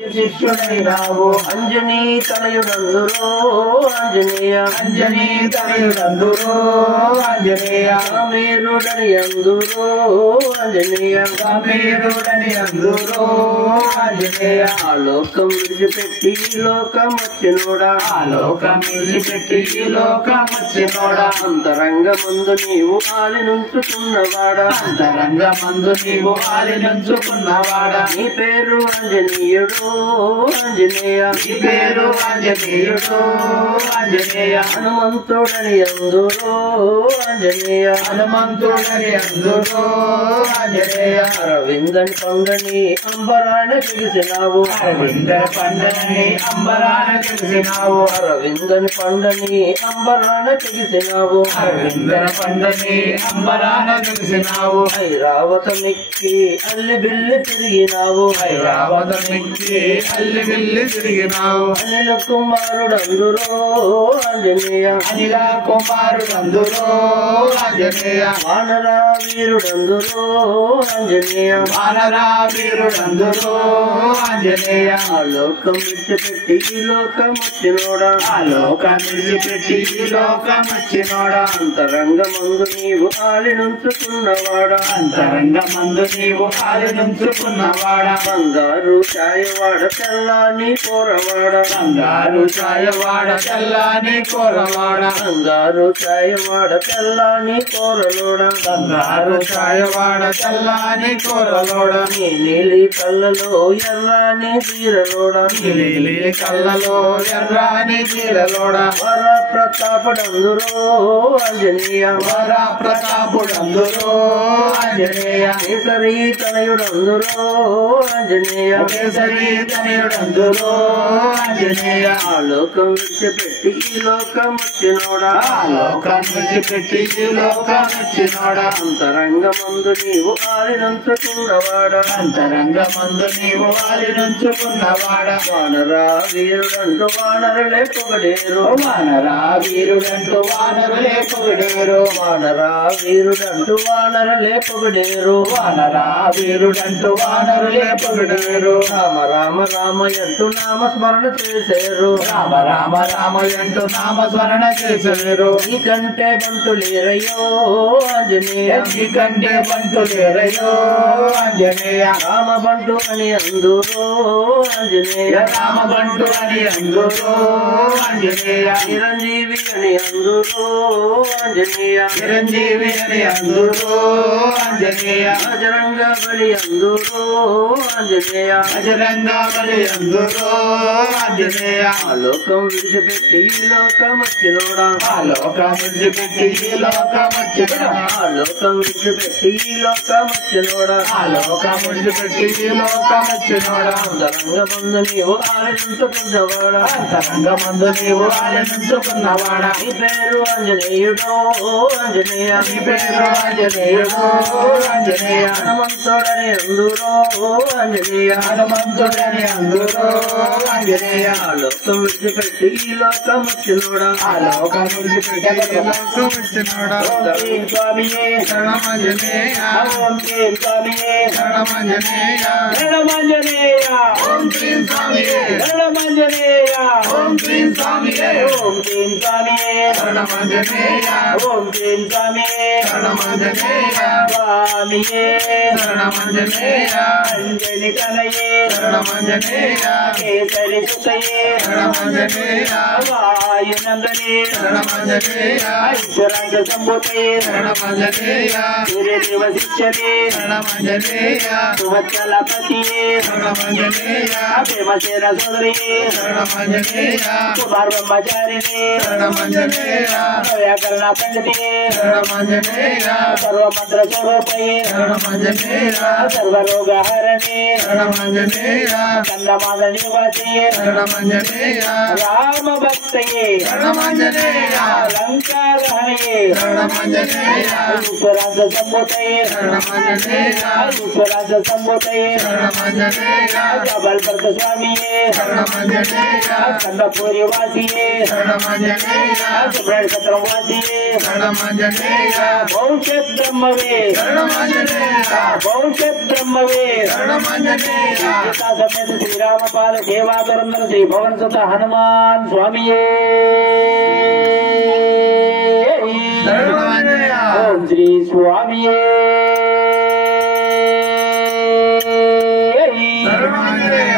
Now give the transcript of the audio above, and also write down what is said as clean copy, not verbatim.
శిష్యుడైనావు అంజనీ తనయుడందురో ఆంజనేయ అంజనీ తనయుడందురో ఆంజనేయ సమీరుడని అందురో ఆంజనేయ సమీరుడని అందురో ఆంజనేయ లోకం విడిచిపెట్టి లోకం వచ్చినోడా లోకం విడిచిపెట్టి లోకం వచ్చినోడా అంతరంగమందు నీవు ఆలినుంచుకున్నవాడా అంతరంగమందు నీవు ఆలినుంచుకున్నవాడా నీ పేరు ఆంజనేయుడు ఆంజనేయ నీ పేరు ఆంజనేయుడు ఆంజనేయ హనుమంతుడని అందురో ఆంజనేయ హనుమంతుడని అందురో ఆంజనేయ అరవిందని పంగని అంబరాన తెలిసినావు అరవిందర పండని అంబరాన తెలిసినావు అరవిందని పండని అంబరాన తెలిసినావు అరవిందర పండని అంబరాన తెలిసినావు ఐరావతమిక్కి అల్లి బిల్లి తిరిగినావు ఐరావతమిక్కి అల్లి బిల్లి తిరిగినావు అనిల కుమారుడందురో ఆంజనేయ అనిల కుమారుడందురో ఆంజనేయ వానరా వీరుడందురో ఆంజనేయ వానరా వీరుడందురో ఆంజనేయ లోకం విడిచిపెట్టి ఈ లోకం వచ్చినోడా లోకం విడిచిపెట్టి ఈ లోకం వచ్చినోడా అంతరంగమందు నీవు ఆలినుంచుకున్నవాడా అంతరంగమందు నీవు ఆలినుంచుకున్నవాడా బంగారు ఛాయవాడ తెల్లాని కోరవాడ బంగారు ఛాయవాడ తెల్లాని కోరవాడ బంగారు ఛాయవాడ తెల్లాని కోరలోడ బంగారు ఛాయవాడ తెల్లాని కోరలోడ నీ నీలి కళ్ళలో ఎర్రాని తీరలోడ నీలి కళ్ళలో ఎర్రాని చీరలోడ వర ప్రతాపడందురో ఆంజనేయ వర ప్రతాపుడందురో ఆంజనేయ కేసరి తనయుడందురో ఆంజనేయ కేసరి తనయుడందురో ఆంజనేయ లోకం విడిచిపెట్టి ఈ లోకం వచ్చినోడా లోకం విడిచిపెట్టి ఈ లోకం వచ్చినోడా అంతరంగమందు నీవు ఆలినంచుకున్నవాడా అంతరంగమందు నీవు ఆలినుంచుకున్నవాడా వానరా వీరుడంటూ వానరులే పొగడేరు వానరా వీరుడంటూ వానరులే పొగిడేరు వానరా వీరుడంటూ వానరులే పొగడేరు వానరా వీరుడంటూ వానరులే పొగిడేరు రామ రామ రామయంటూ నామస్మరణ చేసేరు రామ రామ రామయంటూ నామస్మరణ చేసేరు నీకంటే బంటులేరయ్యో ఆంజనేయ కంటే బంటులేరయ్యో ఆంజనేయ రామ బంటు అని అందురో ఆంజనేయ రామ బంటు అని అందురో ఆంజనేయ చిరంజీవి అని అందురో ఆంజనేయ చిరంజీవి అని అందురో ఆంజనేయ బజరంగ బలి అందురో ఆంజనేయ బజరంగ బలి అందురో ఆంజనేయ లోకం విడిచిపెట్టి ఈ లోకం వచ్చినోడా లోకం విడిచిపెట్టి ఈ లోకం వచ్చినోడా లోకం విడిచిపెట్టి ఈ లోకం వచ్చినోడా లోకం విడిచిపెట్టి ఈ లోకం వచ్చినోడా అంతరంగమందు నీవు ఆలించుకున్నవాడా అంతరంగమందు నీవు ఆలించుకున్నవాడా నీ పేరు ఆంజనేయుడో ఆంజనేయ నీ పేరు ఆంజనేయుడు ఆంజనేయ హనుమంతుడని అందురో ఆంజనేయ హనుమంతుడని అందురో ఆంజనేయ లోకం విడిచిపెట్టి ఈ లోకం వచ్చినోడా లోకం విడిచిపెట్టి ఈ లోకం వచ్చినోడా స్వామియే శరణమాంజనేయ ఓం శ్రీం స్వామియే శరణమాంజనేయ శరణమాంజనేయ ఓం శ్రీం స్వామియే శరణమాంజనేయ ఓం శ్రీం స్వామియే ఓం శ్రీం స్వామియే శరణమాంజనేయ ఓం శ్రీం స్వామియే శరణమాంజనేయ స్వామియే శరణమాంజనేయ అంజని కలయే శరణమాంజనేయ కేసరి సుతయే శరణమాంజనేయ వాయునందనే శరణమాంజనేయ ఐశ్వరాంగ సంభూతయే శరణమాంజనేయ సూర్యదేవ శిష్యతే శరణమాంజనేయ సువత్సలపతియే శరణమాంజనేయ ప్రేమసేన సోదరియే శరణమాంజనేయ కుమార్ బ్రహ్మచారిణి శరణమాంజనేయ వ్యాకరణ పండితియే శరణమాంజనేయ సర్వమంత్ర స్వరూపయే శరణమాంజనేయ సర్వరోగహరణి శరణమాంజనేయ కందమాద నివాసియే శరణమాంజనేయ రామ భక్తయే శరణమాంజనేయ లంకాదహనయే శరణమాంజనేయ ఈశ్వరాజ సంభూతయే శరణమాంజనేయ ఈశ్వరాజ సంభూతయే శరణమాంజనేయ కబల్పర్త స్వామియే శరణమాంజనేయ కందపూరి వాసియే శరణమాంజనేయ సుబ్రహ్మణ్యం వాసియే శరణమాంజనేయ భవిష్యత్ బ్రహ్మవే శరణమాంజనేయ భవిష్యత్ బ్రహ్మవే శరణమాంజనేయ సీతా సమేత శ్రీరామపాల సేవాధురందర శ్రీ భవన్ సుత హనుమాన్ స్వామియే శరణమాంజనేయ ఓం శ్రీ స్వామియే శరణమాంజనేయ